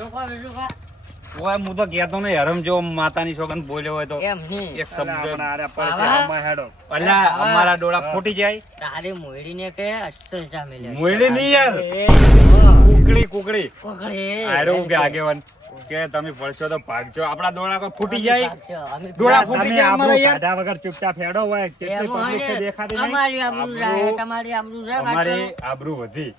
ઓય હું તો કહેતો ને હરમ જો માતાની સોગન બોલ્યો હોય તો એમ નહીં. એક શબ્દ પરસેવામાં હેડો. અલ્યા અમારા ડોળા ફૂટી જાય. તારી મોયડીને કે અસલ ચા મેલ્યો. મોયડી નહીં યાર, કુકડી કોકડે. આરો કે આગેવાન કે તમે પડશો તો ભાગજો, આપણા ડોળા કોઈ ફૂટી જાય. અમે ડોળા ફૂટી જાય આબરૂ અમારા યાર. કાઢ્યા વગર ચૂપચાપ હેડો હોય. જેટલી એમ હોય પબ્લિક છે ને, દેખાતી નહીં. અમારી આબરૂ રહે, તમારી આબરૂ રહે, વાત અમારી કરો. આબરૂ વધી.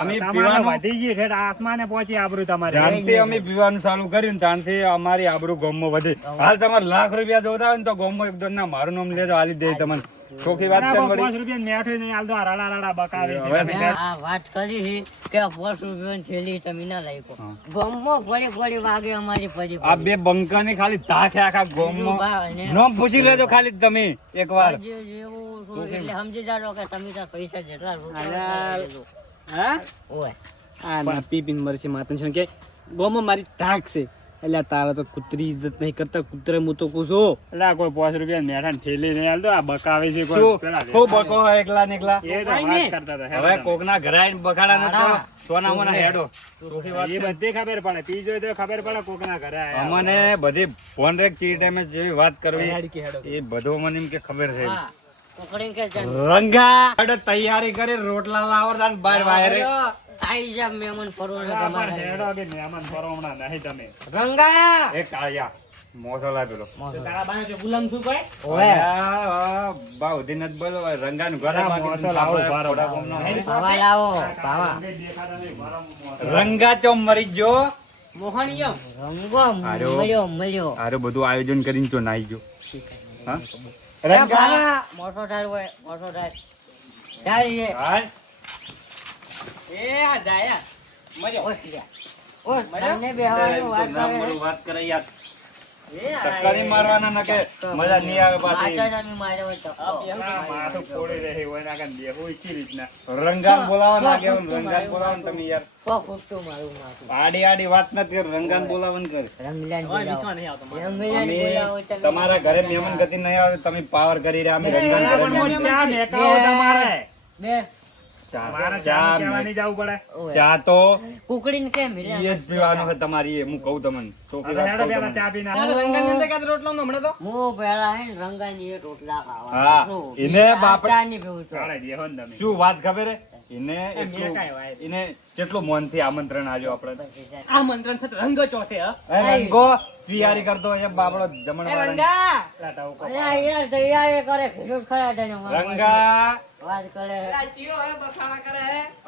અમે તમારે પીવાનું વધી ગઈ ઠેઠ આસમાને પહોંચી આબરૂ તમારી. જાનથી અમે પીવાનું ચાલુ કર્યું ને ત્યાંથી અમારી આબરૂ ગામમાં વધી. હાલ તમારે લાખ રૂપિયા જોતા હોય ને તો ગામમાં એકદમ ના મારું નામ લેજો, હાલી દે તમને. ચોખ્ખી વાત છે ને વળી. 5 રૂપિયા મેઠું નહીં હાલતો, આ રડા રડા બકાવે છે. હવે તમે આ વાત કરી કે 5 રૂપિયાની થેલી તમે ના લાયકો. ગમો ફળી વાગે અમારી પછી આ બે બંકાની ખાલી ધાક આખા ગામમાં નામ પૂછી લેજો ખાલી તમે એકવાર. એટલે સમજી જાડો કે તમે તાર પૈસા જેટલા હા ઓય આ ના પીપીન મરસી માતન છે કે ગોમાં મારી ધાક છે એટલે તારા તો કૂતરી ઇજ્જત નહીં કરતા, કૂતરે હું તો પૂછો એટલે કોઈ 5 રૂપિયા મેઠાને થેલી નહીં હાલતો, આ બકાવે છે કોઈ. શું પેલા ખૂબ બકો હોય એકલા ને એકલા. એ તો વાત કરતા હતા. હવે કોકના ઘરે આવીને બગાડા ન કરો, સોના મોના હેડો. એ બધી ખબર પડે, પીજો તો ખબર પડે કોકના ઘરે આયા. અમને બધી ફોન રેક ચી ટાઈમે જેવી વાત કરવી હેડ કે હેડો. એ બધું મને એમ કે ખબર છે. હા કોકડીને કે જાન રંગા હેડો તૈયારી કરી રોટલા લાવતા ને બહાર વાયરે. આઈ જા મહેમાન ફરવા આ પણ તમારે હેડો કે મહેમાન ફરવામણા નહીં તમે. રંગા એ કાળિયા મોસો લાવેલો. તો તારા બાને જો ગુલામ છું કોઈ ઓય બા ઉધી નથી બોલો રંગાનું ઘરે ના, બાકી મોસો લાવો, આપણે બારો થોડા લાવો. કોમનો. પાવા લાવો પાવા દેખાતા નહીં, ભરામાં મોસો. રંગા ચોમ મરી ગયો. મોહણીયમ રંગો મળ્યો આરે બધું આયોજન કરીને તો નાઈ ગયો. હા એ રંગા પાવા મોટો ઢાળ હોય મોટો ઢાળ ઢાળ હાલ. એ આ જાયા મજો ઓય તમને બેહવાનું વાત ના કરે મળું વાત કરે યાર. એ ટક્કરી મારવાના ન કે મજા નહીં આવે પાછી. આચા જમી મારે હોય તો આ માથું ફોડી રહી હોય ના કાન બેહું ઈચી રીતના. રંગાન બોલાવવાના કે રંગાન બોલાવવાનું તમે યાર. ફૂટતું મારું માથું આડી આડી વાત નથી કર, રંગાન બોલાવવાનું કર. રંગલાન ઓય બોલાવો વિશ્વાસ નહીં આવતો મારે. રંગલાન અમે બોલાવો તમે તમારા ઘરે મહેમાન ગતિ નહીં આવે તમે પાવર કરી રહ્યા અમે રંગાન ઘરે મહેમાન. ચા મેકાવો તમારે. બે મારે ચા ચા કહેવા નહીં જવું પડે. ઓય ચા તો કુકડીને કેમ એ જ પીવાનું છે તમારી, એ હું કહું તમને ચોખ્ખી હવે વાત હેડો કહું પેલા તમને. ચા પીને તારા આવો. રંગાની અંદર કાંઈ રોટલો નો હમણાં તો હું પેલા હે ને રંગાની એ રોટલા ખાવા હા, એને બાપ- ચાની પીવું છું ચાલે બેહો ને તમે. શું વાત ખબર હે? એને એટલું મેકાય વાય. એને કેટલું મનથી આમંત્રણ આલ્યો આપણે. આ મંત્રણ છે તો રંગ ચોસે હ એ રંગો તૈયારી કરતો હોય બાબડો જમણ એ રંગા પેલા ટાઉકો. અરે યાર દરિયા એ કરે ખેડૂત ખરા તને રંગા વાત કરે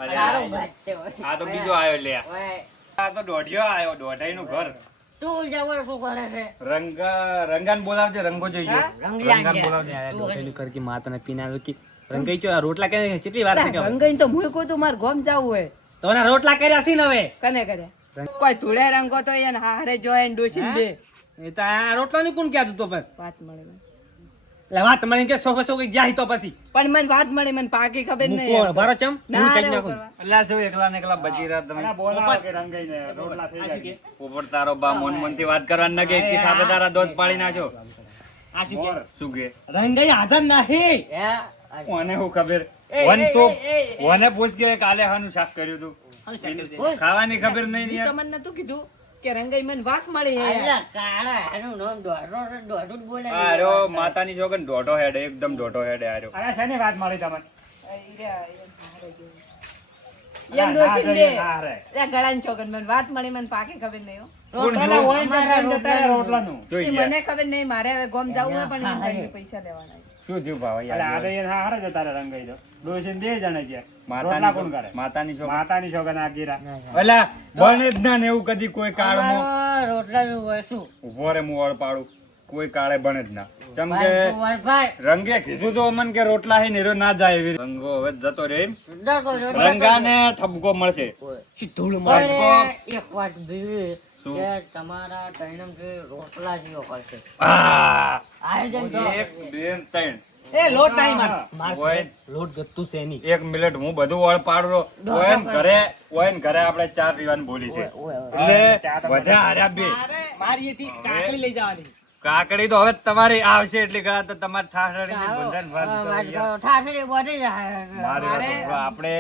અરે સારો વાત છે ઓય. આ તો બીજો આયો લે. ઓય આ તો દોઢિયો આયો, દોઢાઈનું ઘર. તું જવો શું કરે છે રંગાન બોલાવજે, રંગો જોઈએ. રંગલાન રંગાન છે. બોલાવજે. ડોકેલું કર કે માતાને પીના કે રંગાઈ ચો રોટલા કે કેટલી વાર છે કે હવે? રંગાઈ તો મુય કોઈ તો માર ગોમ જાવું હોય તો ના રોટલા કર્યા છે ને હવે કને કરે કોઈ ધૂળે રંગો તો એને હારે જોય ડોસીન બે એ તો આ રોટલા ની કોણ કહેતું તો પણ વાત મળે મને. એટલે વાત તમારી કે છોકરો છોકરી જાય તો પછી પણ મને વાત મળી મને પાકી ખબર મૂકો નહીં ભરો ચમ ના હું રે કઈ એવું નાખું કરવા. અલ્યા શું એકલા ને એકલા બચી રહ્યા તમે? પેલા બોલાવો કે રંગાઈને રોટલા થઈ આ શું જાય. કે? પોપટ તારો બા મોન મોનથી વાત કરવાની ન કે એકી થાપે તારા દોધ પાડી નાખો. આ શું કે? શું કે? રંગાઈ હાજર નહીં એ ઓને હું ખબર? એ, વન તો એ, એ, ઓને પૂછ કે કાલે હાનું શાક કર્યું તું. હાનું શાક કર્યું ઓય. ખાવાની ખબર નહીં ઈ યાર. તો મને નતું કીધું કે રંગાઈ મને વાત મળી હે અલ્યા કાળા એનું નામ દોઢું જ બોલે આર્યો માતાની છોકન દોઢો હેડ, એકદમ દોઢો હેડ આર્યો. અરે શેની વાત મળી તમને? એન ડોસીન બે ના રે. એ ગળાની છોકન મને વાત મળી મને પાકી ખબર નહીં હો. કોણ પેલા જોયું? હોય ને ત્યાં જતા રહે રોટલાનું. જોઈ ઈ ગયા. મને ખબર નહીં મારે હવે ગોમ જાવું હોય પણ હા, એને હા. પૈસા લેવાના શું થયું ભાવા એટલે આ તો યાર? એ હારે જતા રહે રંગાઈ તો. ડોશીને બે જણે છે. રોટલા કોણ કરે? માતાની છોકન. માતાની છોકરા આ ગીરા. અલા બને જ ના ને એવું કદી કોઈ કાળમાં. રોટલાનું હોય શું ઉભો રે હું વળ પાડું. કોઈ કાળે બને જ ના. ચમ કે ભાઈ ભાઈ રંગે કીધું તો અમન કે રોટલા હે નીરો ના જાય એવી રીતે. રંગો હવે જતો રે એમ. રંગાને ઠપકો મળશે. સીધું પણ એક વાત બીજી શું? કે તમારા ત્રણમથી રોટલા જેવો કરશે આ આયોજન તો એક બે ત્રણ એ લોટ નહીં માર માર ઓય. લોટ ગત્તું છે નહીં એક મિનિટ હું બધું વળ પાડું. ઓયન ઘરે આપણે ચા પીવાની બોલી છે. એટલે બધા હાર્યા બે. મારી એથી કાકડી લઈ જવાની કાકડી તો હવે તમારી આવશે એટલી ગળા તો તમારે ઠાઠડીને બંધન બંધ કરવું યાર. ઠાસડી બધી જાય મારી વાત સાંભળો, આપણે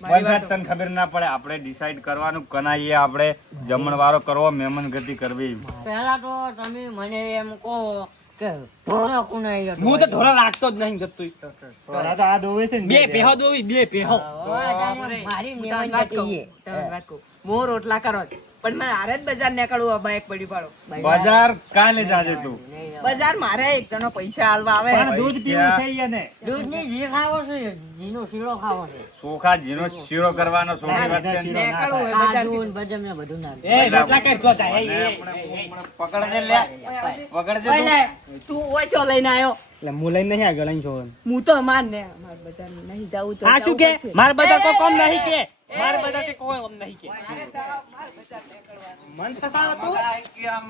વરસાદ તને ખબર ના પડે આપણે ડિસાઈડ કરવાનું કનાઈએ આપણે જમણવારો કરવો મહેમાન ગતિ કરવી પહેલા તો તમે મને એમ કહો કે ઢોરો કોને આવ્યો? હું તો ઢોરા રાખતો જ નહીં જતો આ તો આ દોવે છે ને બે પેહો દોવી બે પેહો મારી હું નેવાઈ તમને વાત કહું, જતી તમને વાત કહું. હું રોટલા કરો જ. પણ મને હારે જ બજાર નીકળવું આ બાઈક પડી પાડો બજાર કાલે જાજે તું બજાર મારે એક જણો પૈસા આલવા આવે પણ દૂધ પીવું છે ઈ એને. દૂધની ઘી ખાવો છે, ઘીનો શીરો ખાવો છે. ચોખા જીનો શીરો કરવાનો સોની વાત છે ને. નીકળવું હોય બજાર કાજુ ને બદામ ને બધું નાખે. એ રોટલા કઈ તો તા પકડજે લે પકડજે તું. ઓલે, તું ઓય ચો લઈને આવ્યો. એટલે હું લઈને નહીં આગળ અહીં છો હું તો માર ને માર બજાર નહીં જાવું તો આ શું કે માર બધા કોઈ કોમ નહીં કે માર બધા કે કોઈ કોમ નહીં કે મન ફસાવ તું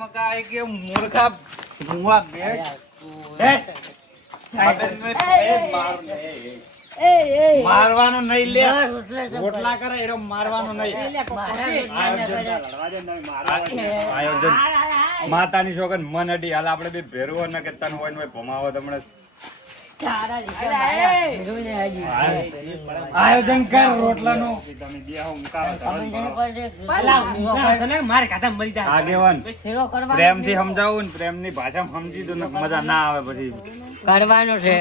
મકાઈ કે મૂર્ખા મુવા બેસ ખબર નહીં, મારવાનું નહીં લે મારા રોટલા છે. રોટલા કરે એનો મારવાનું નહીં મારા રોટલા ને કરે. લડવા દે ને તમે મારવા. આયોજન માતાની છોકન મન અડી હાલ આપણે બે ભેરવો ન કે તન હોય ને હોય ભમાવો તમને તારા લીધે મારા ભેરું ને હજી. આયોજન કર રોટલાનું તમે બે હું મુકાવા કરો. તમે જેને પર જે અલા ઊંઘા તને માર કાઢા મરી જાય આગેવાન શીરો કરવાનો પ્રેમથી સમજાવું ને પ્રેમની ભાષામાં સમજી દો ને મજા ના આવે પછી કરવાનો છે.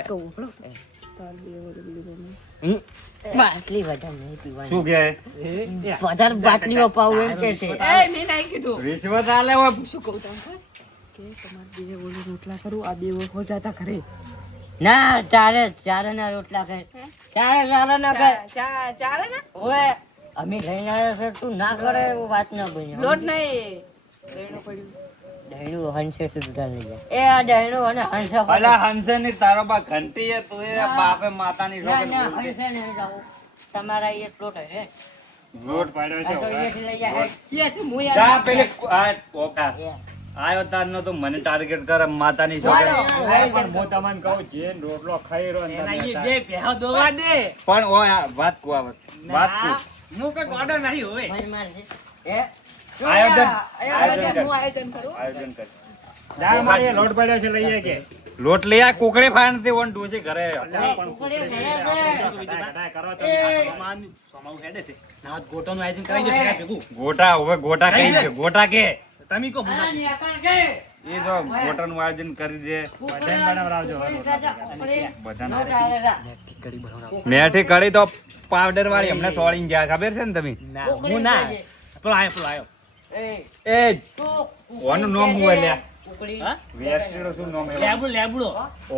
બાટલી વધારે નહીં પીવાની. શું કે વધારે બાટલીઓ પાવું એમ કે છે. એ મેં નહીં કીધું રિશ્વત આલે હોય શું કહું તમને કે તમારે બે ઓલું રોટલા કરું આ બે હો જાતા ઘરે ના ચારે ના રોટલા ખાય. ચારે ના ખાય. ચારે ને ઓએ અમે લઈને આવ્યા છે, તું ના કરે એવું વાત ના બની. લોટ નહીં રેડો પડ્યું દહીણું હંસે સુધા લઈ જાય. એ આ દહીણું અને હંસે અલા હંસે ની તારો બા ઘંટી હે તું એ બાપે માતાની ના છોકન ના બોલતી. હંસે નહીં જાવું. તમારા એ પ્લોટ હે. લોટ પાડ્યો આ છે તો હવે. અહીંયાથી લઈ જાય. યાર હું જા યાર પેલે આ ઓકા એ. આયો તારનો તું મને ટાર્ગેટ કરે માતાની હાલો, છોકન આયોજન પણ હું તમને કહું જેન રોટલો ખાઈ રહ્યો ને એના તમે ઈ બે પેહો દોવા દે પણ ઓય આ વાત કો વાત કો હું કઈ ગોડો નહીં હોય મન મારજે. એ આયોજન આયોજન હું આયોજન કરું આયોજન કર જા મારે લોટ પડ્યો છે લઈએ કે લોટ લઈ આ કુકડી ફાણતી ઓન ડોસી ઘરે કુકડીઓ ઘરે છે. કદાય કરો એ. તમે સોમાવું હેડે છે ના ગોટોનું આયોજન કરી દેશે રા ભેગું ગોટા હવે ગોટા કઈ છે ગોટા કે તમે કો આ ની આકાર કે. એ જો ગોટાનું આયોજન કરી દે કુકડીઓ બનાવરાવજો. કુકડી. બધાને નો ચાલે રા. મેઠી કડી તો પાવડર વાળી હમણે સોળીને ગયા ખબર છે ને તમે ના હું ના પેલો આયો એ એ તું ઓનું નામ હું લ્યા કુકડી. હા વેરસીડો શું નામ એનું? લેબડો લેબડો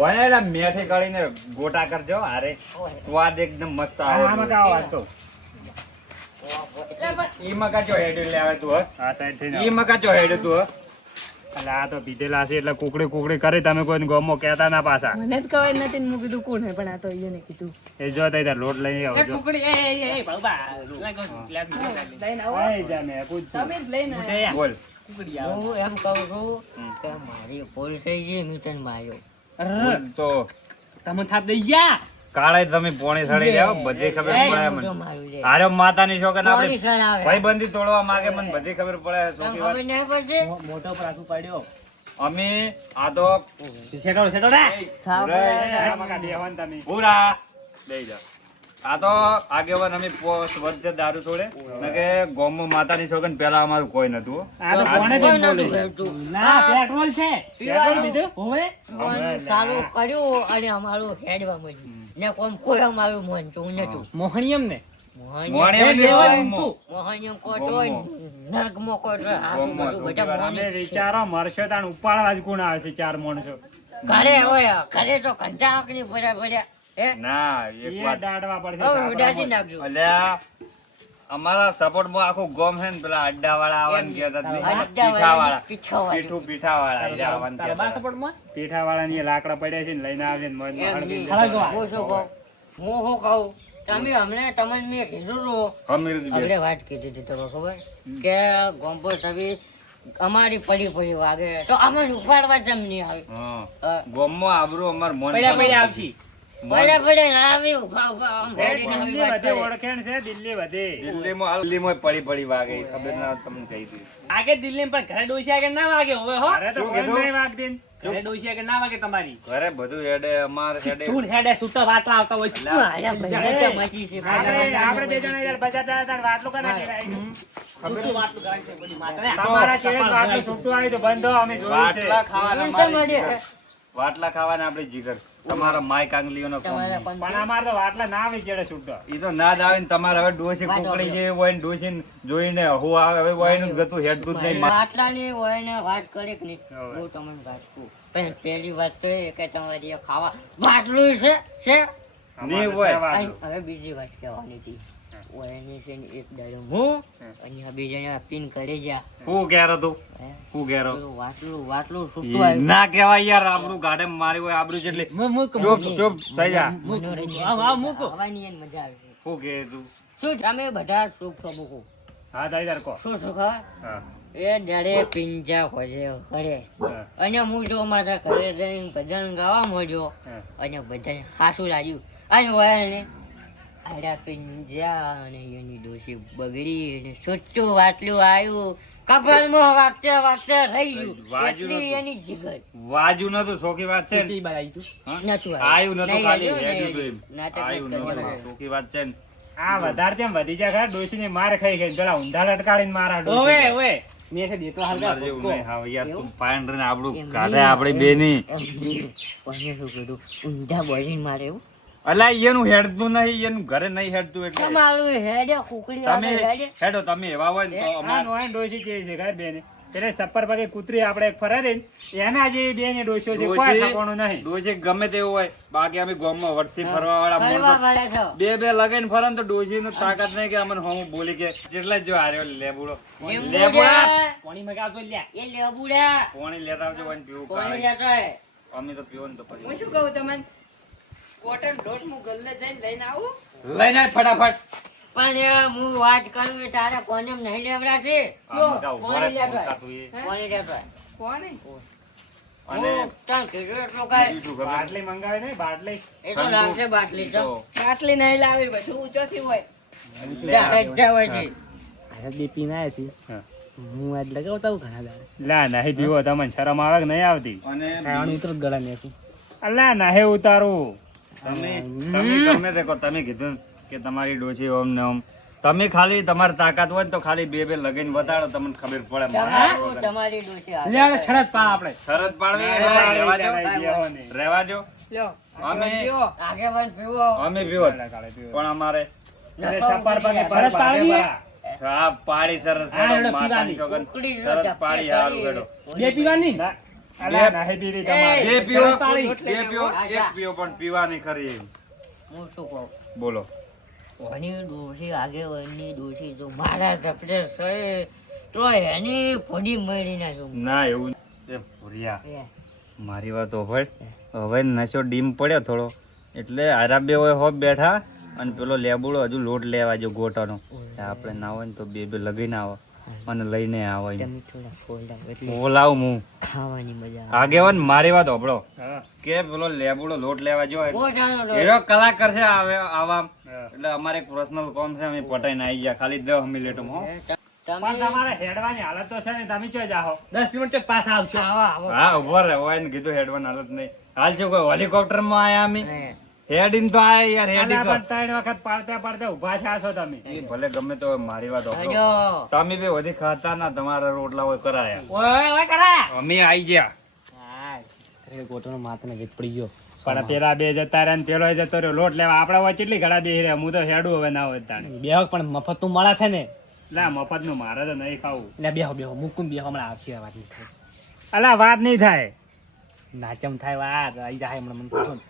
ઓને એલા મેઠી કડીને ગોટા કરજો હારે સ્વાદ એકદમ મસ્ત આવે આમાં કાવો વાત તો ઈ મકા ચો હેડ્યું લે આવે તું હ આ સાઈડ થઈ ઈ મકા ચો હેડ્યું તું હ એટલે આ તો પીધેલા છે એટલે કુકડી કુકડી કરી તમે કોઈ ગોમો કહેતા ના પાછા મને જ ખબર નથી ને મેં કીધું કોણ હે પણ આ તો એને કીધું એ જો તઈ તાર લોટ લઈ એ આવજો કુકડી એ બાબા લાગો લેબડો લઈને આવો આઈ જા મેં પૂછું તમે જ લઈને આવ્યા. બોલ કુકડી આવો હું એમ કહું છું કે મારી ભૂલ થઈ ગઈ મિતન માર્યો. બોલ તો તમે થાપ દઈ ગયા કાળે તમે પોણી સડી રહ્યા બધી ખબર પડે મોટો મને મારું છે. હારે માતાની છોકન કોની આપડી સણાવે? ભાઈબંધી તોડવા માંગે મને બધી ખબર પડે તને સોકી વાત ખબર નહીં પડશે? મોટો પર આખું પાડ્યો અમે આ તો સેટો સેટો રે થાવ રે. આ મકા બેહવાન તમે પૂરા લઈ જાઓ આ તો આગેવાન અમે વચ્ચે દારૂ છોડે ને કે ગોમમાં માતાની છોકન પેલા અમારું કોઈ નતું હો. આ તો કોણે કોઈ બેન નતું બોલે કરતું. ના પેટ્રોલ છે પેટ્રોલ બીજું હોવે પીવાનું ચાલુ કર્યું અને અમારું હેડવા મળ્યું ને કોઈ અમારું મન ચોં નતું. મોહણીયમ ને મોણે મોહનિયમ એમને હોય, ગોમમાં. મોહનિયમ કોઈ હોય, નરકમાં કોઈ હોય, હાથું ગોમમાં બધું બધા તમે મોહનિયમ છે. વિચારો મરશો તાણ ઉપાડવા જ કોણ આવે છે ચાર માણસો ઘરે હોય ઘરે તો કંચાક ની ભર્યા હે ના એક એ વાત દાડવા પડશે હવે સાપડા ઉડાસી માં. નાખજો. અલ્યા અમારા સપોર્ટ માં આખું ગોમ છે ને પેલા અડ્ડા વાળા આવવાનું કહેતા જ નહીં. અડ્ડાવાળા, પીઠા વાળા પીઠાવાળા. પીઠા વાળા એટલે આવવાનું તારા બા કહેતા. સપોર્ટમાં પીઠાવાળા ની લાકડા પડ્યા છે ને લઈને આવે ને મન એમ હળગી નહીં. ખરા જોવા. હું શું કહું? હું શું કહું? તમે હમણાં તમને મેં કીધું હતું, અમીરજી આપણે વાત કીધી હતી તમને ખબર કે ગોમ્બો સવી અમારી પડી વાગે તો અમને ઉપાડવા જમ નહીં આવે. હા ગોમમાં આબરૂ અમાર મન પડ્યા પડ્યા આવશી પડે ના આવી ઉભા આમ રેડી ના આવી દિલ્હી વાત વધે કરે. ઓળખેણ છે દિલ્હી વધે દિલ્હીમાં પડી વાગે ખબર ના તમને કહી દીધી આગે દિલ્હી પર ઘરે ડોસી આગળ ના વાગે હવે હો અરે તો શું કોઈ કીધું? નહીં વાગતી ને. ઘરે ડોશી કે ના વાગે તમારી ઘરે બધું હેડે અમાર હેડે તું હેડે સુતા વાટલા આવતા હોય છે. મારા ભાઈને ચમચી છે. આપણે બે જણા યાર બજાતા હતા ને વાટલું કના કરાય સુતું વાટલું કરાય છે બધી માતા. તમારા ચેડે વાટલું છૂટું આવ્યું તો બંધો અમે જોયું છે વાટલા ખાવાના ચમ મારી મળે. જીગર. વાટલા ખાવાના આપણી જીગર તમારા માય કાંગલીઓનો કોમ. તમારા પણ પંચી. અમાર તો વાટલા ના આવી ચેડે છૂટો ઈ તો ના જ આવે ને તમારે હવે ડોશી વાત કુકડી સાંભળો. જેવી હોય ને ડોશીને જોઈને હું આવે હવે વયનું જ ગતું હેડતું જ નહીં. આટલાની હોય ને વાત કરે કે નહીં હવે. હું તમને વાત કહું પણ પહેલી વાત તો એ કે તમારી આ ખાવા બાટલું છે નહીં હોય. અને હવે બીજી વાત કહેવાની હતી ઓયની છે ને એક દાડો હું અને આ બે જણા પીન કરી ગયા હું ઘેરો તું હે? હું ઘેરો પેલું વાટલું છૂટું ઈ આવ્યું. ના કહેવાય યાર આબરૂ ગાડે મારી હોય આબરૂ જેટલી ચૂપ થઈ જા. મનોરંજન આવ, મૂકો. ખાવાની એને મજા આવશે હું કહે તું શું તમે બધા સુખ છો મૂકો હા દાઈદાર કો શું શું ખબર હા એ દાડે પિંજા ખોજે ઘરે હા, અને હું જો મારા ઘરે જઈને ભજન ગાવા માંડ્યો હા. અને બધા હાસું લાગ્યું અને વળને આડા પિંજા અને એની ડોસી બગડી અને સોચું વાટલું આવ્યું કપાળમાં વાગતે રહી ગયું વાજ્યું એટલી નતું. એની જીગર વાજુ નતું સોખી વાત છે ને? ઈ બાર આવી તું. હા? નતું આયું નતું નહીં ખાલી આવ્યું, હેડ્યું નહીં તું એમ. નાટક આયું જ નતું. કર્યા. સોખી વાત છે ને? આ વધારે જેમ વધી જાય ખરા ડોશીની માર ખાઈ ગઈ પેલા ઊંધા લટકાડીને મારા ઓવે ડોશી ઓવે મેં છે દેતો હાલ તમારે જેવું નહીં. હા, યાર તું ફાઈન રહીને આપણું એમ કાઢે નહીં, આપણી બેની. એમ નહીં. કોને શું કીધું ઊંધા બોલીને મારે એવું અલા એનું હેડતું નહીં એનું ઘરે નહીં હેડતું એટલે તમારું હેડે કુકડી તમે વાળા હેડે હેડો તમે એવા હોય ને તો આ અમાર નોય ડોશી છે છે ઘર બેને પેલે સપ્પર પગે કૂતરી આપણે એક ફરે રહી ને એના જે બેને ડોશીઓ છે કોઈ ડોશી- ઠાકોણું નહીં ડોશી ગમે તેવું હોય બાકી અમે ગામમાં વટથી ફરવા વાળા કરવા માણસો વાળા છો બે લગાઈને ફરે ને તો ડોશીનું તાકાત નહીં કે અમને હું બોલી કે જેટલા જ જો હાર્યો લેબુડો લેબુડા લેબુડા પાણી મગાવતો લ્યા. એ લેબુડા પાણી લેતા આવજો હોય ને પીવું કોને કાઢે. જતો હે અમે તો પીવો ને તો પછી હું શું કહું તમને કોટન ડોટ હું ગલ્લે જઈને લઈને આવું લઈને આય ફટાફટ પણ હું વાત કરું એ તારે કોને નહીં લેવડા છે આમાં કાં ઉભો રહે, કોને લેતો ફોન કાઢતું એ. કોને લેતો કોણે અને હું તને કીધું એટલું કાંઈ. બીજું ખબર બાટલી મંગાવી ને બાટલી એ તો લાગશે બાટલી તો બાટલી નહીં લાવી બધું ઊંચોથી હોય જા હોય છે હાલ બે પીને આયા છીએ. હા. હું આજ લગાવતા હું ઘણા દાડે. લા નહીં પીવો તમને શરમ આવે કે નહીં આવતી અને ખાવાનું ઉતરો જ ગળા ને છે. અલ્લા નાહે ઉતારું તમે તમે ગમે તે કહો, તમે કીધું ને કે તમારી ડોશી ઓમ ને ઓમ તમે ખાલી તમારી તાકાત હોય ને તો ખાલી બે લગીને બતાડો તમને ખબર પડે તમારું તમારી ડોશી હાલે. લે આ શરત પા આપણે. શરત પાડવી એટલે રહેવા દો બેહો નહીં. રહેવા દો લ્યો અમે આગેવાન પીવો અમે પીવો જ. કાળે પીવો. પણ અમારે એટલે સપ્પર પગે નફો ફરજ પાડવી હે? હા પાડી શરત હા, પાડો, એડો માતાની પીવાની. સોગંદ. કુકડી જો શરત ચપટી પાડી હારું કરી. હેડો. બે પીવાની? ના, અલ્લા નાહે પીવી તમારે. બે પીવો શરત પાડી. બે પીવો હા, એક પીવો પણ પીવાની ખરી એમ. હું શું કહું બોલો ઓની ડોશી આગેવાનની ડોશી જો મારા ઝપટે છે તો એની ફોડી મળી નાખ્યું ના એવું એ ભૂરિયા એ, મારી વાત ઓભળ હવે નશો ડીમ પડ્યો થોડો એટલે આરા બે હોય હોપ બેઠા અને પેલો લેબુડો હજુ લોટ લેવા જો ગોટાનો આપણે ના હોય ને તો બે લગીને આવો અને લઈને આવો એમ. તમે થોડા ફોલ્ડા એટલે બોલાવું હું ખાવાની મજા આવે. આગેવાન મારી વાત હોભળો હા, કે પેલો લેબુડો લોટ લેવા જો ગોટાનો લોટ. એનો કલાકાર છે આવે આવા હા. એટલે અમારે એક પર્સનલ કોમ છે અમે પટાઈને આવી ગયા ખાલી 10 મિનિટ હો. એ પણ તમે તમારે હેડવાની હાલત તો છે ને તમે ચોય જાહો 10 મિનિટ જ પાછા આવશો. આવો હા ઉભો રહે હોય ને કીધું હેડવાન હાલત નહીં હાલ છે કોઈ હેલિકોપ્ટર માં આયા અમે હે. હેડીને તો આયા યાર હેડી અલ્યા તો પણ 3 વખત પાડતા પાડતા ઊભા થયા છો તમે એ ભલે ગમે તો હોય, મારી વાત હોભળો. હજો. તમે બે વધી ખાતા ના તમારા રોટલા હોય કરાયા ઓય ઓય કરાયા. અમે આઈ ગયા હાય. અરે ગોટોનો માથાને વેત પડી ગયો. પણ પેલા બે જતા રહ્યા ને પેલો જતો રહ્યો લોટ લેવા આપડા હોય કેટલી ઘડા બેહી રહ્યા હું તો હેડું હવે ના હોય તાણ બેહો પણ મફત તું મળે છે ને. લા મફત નું મારે તો નહીં ખાવું એટલે બેહો બેહો મુકુન બેહો હમણાં આવશે આ વાત નહીં થાય. અલા વાત નહીં થાય નાચમ થાય વાત આવી જાય હમણાં મને પૂછો ને.